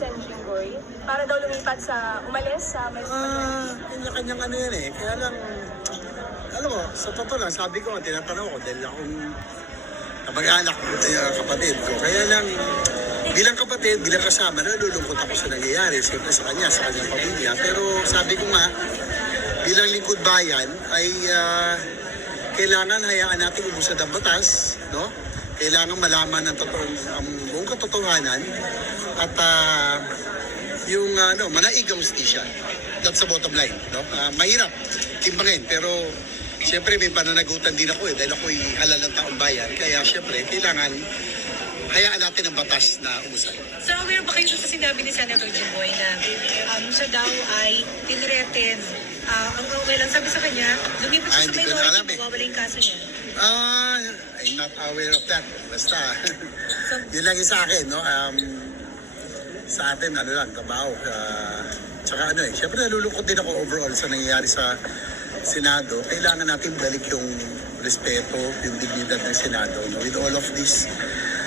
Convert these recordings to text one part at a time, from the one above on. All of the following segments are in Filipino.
Sen. Jinggoy para daw lumipat sa umalis sa Kanya-kanyang ano yan eh. Kaya lang, alam mo, sa totoo lang, sabi ko, tinatanong ko, dahil akong kamag-anak ko, kapatid ko. Kaya lang, bilang kapatid, bilang kasama, nalulungkot ako sa nangyayari. Siyempre sa kanya, sa kanyang pamilya. Pero sabi ko nga, bilang lingkod bayan, ay kailangan hayaan natin umusad ang batas, no? Kailangan malaman ang buong katotohanan at yung manaig ang hustisya. That's the bottom line, no? Mahirap timbangin, pero siyempre may pananagutan din ako dahil ako'y halal ng taong bayan. Kaya siyempre kailangan hayaan natin ang batas na umusad. So, aware ba kayo sa sinabi ni Senator Jinggoy na siya daw ay tinreten? Ang well, ang sabi sa kanya, lumipat siya sa minority, mawawala yung kaso niya. I'm not aware of that. Basta, yun lang yung sa akin, no? Sa atin, ano lang, trabaho. Tsaka syempre nalulungkot din ako overall sa nangyayari sa Senado. Kailangan natin balik yung respeto, yung dignidad ng Senado. No? With all of this,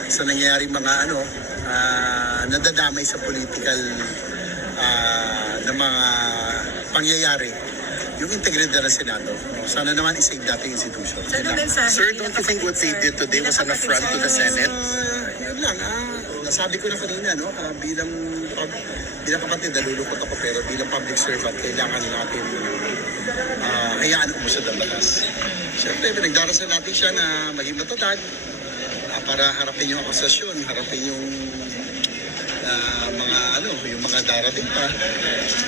sa nangyayari mga nadadamay sa political na mga pangyayari, yung integridad ng Senado. No? Sana naman isave dating institution. Sir, don't you think what they did today was an affront to the Senate? Yun lang, nasabi ko na kanina, no? Bilang kapatid, nalulungkot ako, pero bilang public servant, kailangan natin hayaan umusad ang batas. Siyempre, pinagdarasal natin siya na maging matatag para harapin yung akusasyon, harapin yung yung mga darating pa.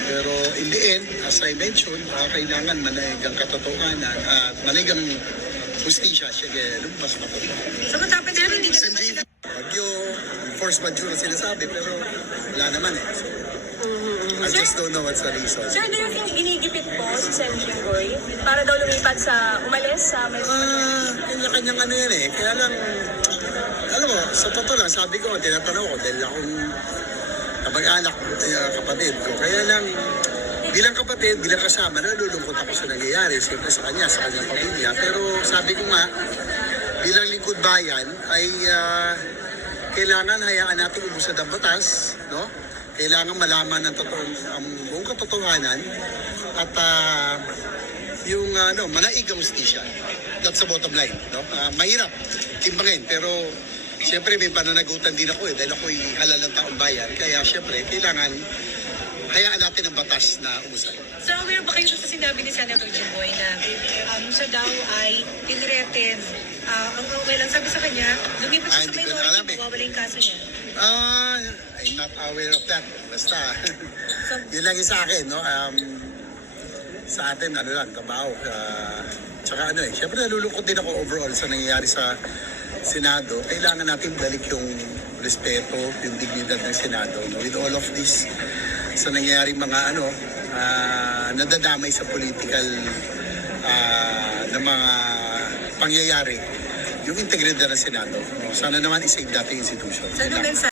Pero in the end, as I mentioned, kailangan manaig ang katotohanan at manaig ang hustisya. Sige, lumabas na po. So, what happened to hindi Bagyo, force majeure na sinasabi, pero wala naman eh. So, I just don't know what's the reason. Sir, do you think ginigipit po si Sen. Jinggoy para daw lumipat sa umalis sa Kanya-kanyang ano yan eh. Kaya lang, alam mo, sa totoo lang, sabi ko, tinatanong ko, dahil akong kamag-anak ko, kapatid ko. Kaya lang, bilang kapatid, bilang kasama, nalulungkot ako sa nangyayari. Siyempre sa kanya, sa kanyang pamilya. Pero sabi ko nga, bilang lingkod bayan, ay kailangan hayaan natin umusad ang batas, no? Kailangan malaman ang buong katotohanan at yung manaig ang hustisya. That's the bottom line, no? Mahirap timbangin, pero siyempre may pananagutan din ako dahil ako'y halal ng taong bayan. Kaya siyempre kailangan hayaan natin ang batas na umusad. So, aware ba kayo sa sinabi ni Senator Jinggoy na siya daw ay tinreten? Well, ang sabi sa kanya, lumipat siya sa minority, mawawala yung kaso niya. I'm not aware of that. Basta, yun lang yung sa akin, no? Sa atin, ano lang, trabaho. Tsaka syempre nalulungkot din ako overall sa nangyayari sa Senado. Kailangan natin balik yung respeto, yung dignidad ng Senado. No? With all of this, sa nangyayari mga nadadamay sa political na mga pangyayari, yung integridad ng Senado. No? Sana naman isave dating institution.